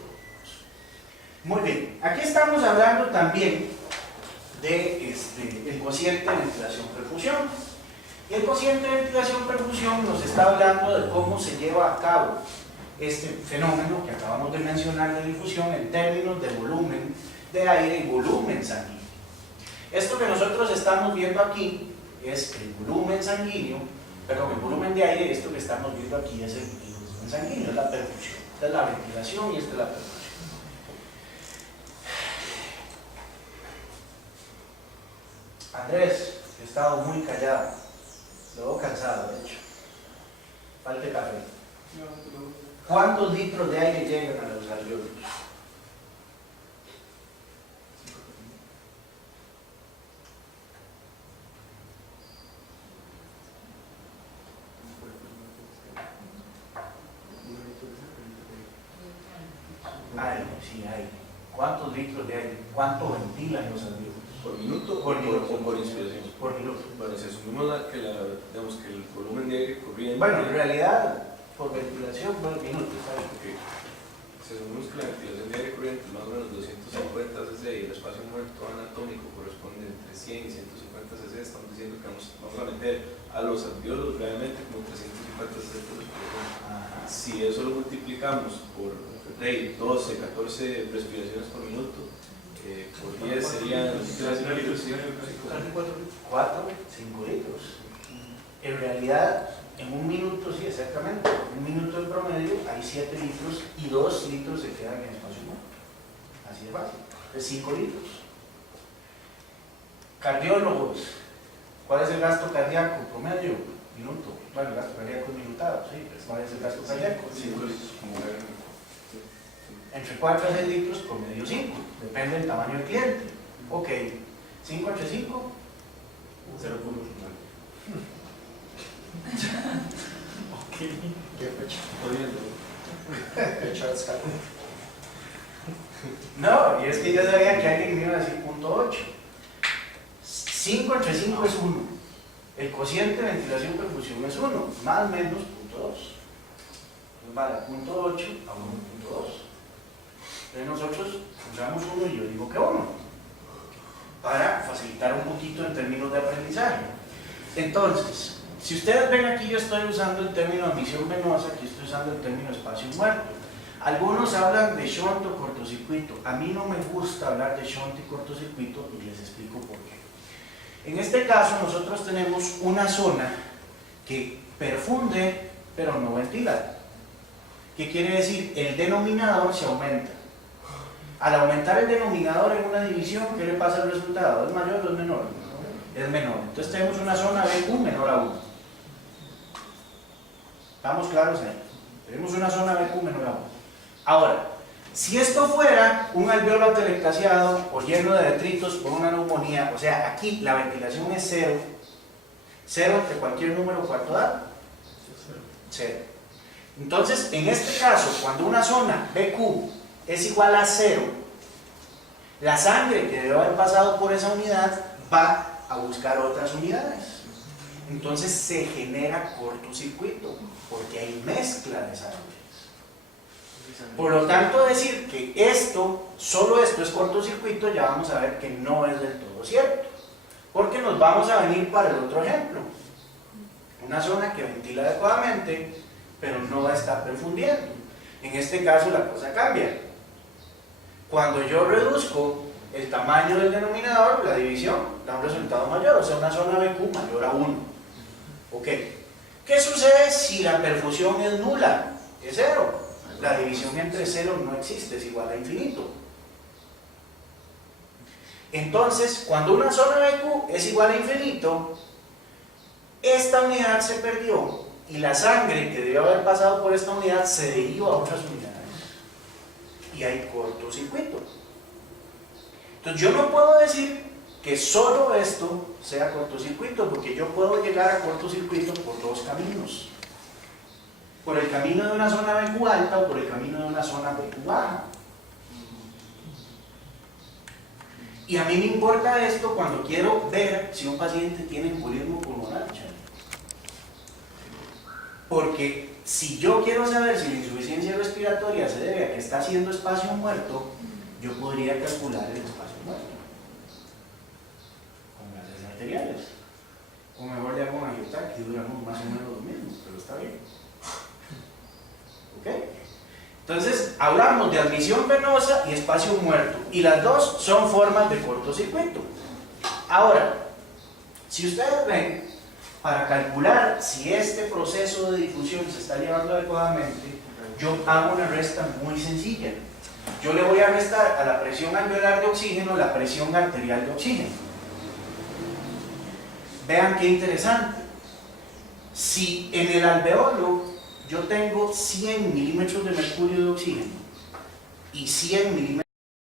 Muy bien, aquí estamos hablando también del cociente de ventilación-perfusión. Y el cociente de ventilación-perfusión nos está hablando de cómo se lleva a cabo este fenómeno que acabamos de mencionar de difusión en términos de volumen de aire y volumen sanguíneo. Esto que nosotros estamos viendo aquí es el volumen sanguíneo, perdón, el volumen de aire, esto que estamos viendo aquí es el volumen sanguíneo, es la perfusión. Esta es la ventilación y esta es la perfusión. Andrés, he estado muy callado, lo veo cansado de hecho. Falta café. ¿Cuántos litros de aire llegan a los alveolos? Hay, sí hay. ¿Cuántos litros de aire? ¿Cuánto ventilan los alveolos? ¿Por minuto Por o minuto. por inspiración? Por minuto. Bueno, si asumimos digamos que el volumen de aire corriente... Bueno, en realidad, por ventilación, por minuto, ¿sabes? Okay. Si asumimos que la ventilación de aire corriente es más o menos 250 cc y el espacio muerto anatómico corresponde entre 100 y 150 cc, estamos diciendo que vamos a meter a los alveolos realmente como 350 cc por respiración. Si eso lo multiplicamos por 12, 14 respiraciones por minuto, por 10 serían 4, 5 litros. En realidad, en un minuto, sí, exactamente, en un minuto en promedio hay 7 litros y 2 litros se quedan en espacio muerto. Así de fácil, es 5 litros. Cardiólogos, ¿cuál es el gasto cardíaco promedio? Minuto. Bueno, el gasto cardíaco es minutado, sí, pero ¿cuál es el gasto cardíaco? 5 litros. Entre 4 a 6 litros, promedio 5, depende del tamaño del cliente. Ok, 5 entre 5, 0.9. ¿Qué fecha? No, y es que yo sabía que alguien me iba a decir .8. 5 entre 5 es 1. El cociente de ventilación-perfusión es 1, más o menos .2. Entonces vale, .8 a 1.2. Entonces nosotros usamos 1 y yo digo que 1, para facilitar un poquito en términos de aprendizaje. Entonces, si ustedes ven aquí, yo estoy usando el término admisión venosa, aquí estoy usando el término espacio muerto. Algunos hablan de shunt o cortocircuito. A mí no me gusta hablar de shunt y cortocircuito y les explico por qué. En este caso, nosotros tenemos una zona que perfunde, pero no ventila. ¿Qué quiere decir? El denominador se aumenta. Al aumentar el denominador en una división, ¿qué le pasa al resultado? ¿Es mayor o es menor? Es menor. Entonces tenemos una zona BQ menor a 1. ¿Estamos claros ahí? Tenemos una zona BQ menor a 1. Ahora, si esto fuera un alveolo atelectasiado o lleno de detritos por una neumonía, o sea, aquí la ventilación es 0, 0 de cualquier número cuarto da, 0. Entonces, en este caso, cuando una zona BQ es igual a 0, la sangre que debe haber pasado por esa unidad va a buscar otras unidades. Entonces se genera cortocircuito, porque hay mezcla de sangre. Por lo tanto, decir que solo esto es cortocircuito, ya vamos a ver que no es del todo cierto. Porque nos vamos a venir para el otro ejemplo. Una zona que ventila adecuadamente, pero no está perfundiendo. En este caso la cosa cambia. Cuando yo reduzco el tamaño del denominador, la división da un resultado mayor, o sea, una zona BQ mayor a 1. Ok. ¿Qué sucede si la perfusión es nula? Es 0. La división entre 0 no existe, es igual a infinito. Entonces, cuando una zona BQ es igual a infinito, esta unidad se perdió y la sangre que debe haber pasado por esta unidad se deriva a otras unidades. Y hay cortocircuito. Entonces, yo no puedo decir que solo esto sea cortocircuito, porque yo puedo llegar a cortocircuito por dos caminos. Por el camino de una zona BQ alta o por el camino de una zona BQ baja. Y a mí me importa esto cuando quiero ver si un paciente tiene embolismo pulmonar. Porque si yo quiero saber si la insuficiencia respiratoria se debe a que está haciendo espacio muerto, yo podría calcular el espacio muerto con gases arteriales. O mejor le hago un angiotac y duramos más o menos lo mismo, pero está bien. ¿Ok? Entonces, hablamos de admisión venosa y espacio muerto, y las dos son formas de cortocircuito. Ahora, si ustedes ven, para calcular si este proceso de difusión se está llevando adecuadamente, yo hago una resta muy sencilla. Yo le voy a restar a la presión alveolar de oxígeno la presión arterial de oxígeno. Vean qué interesante. Si en el alveolo yo tengo 100 milímetros de mercurio de oxígeno y 100 milímetros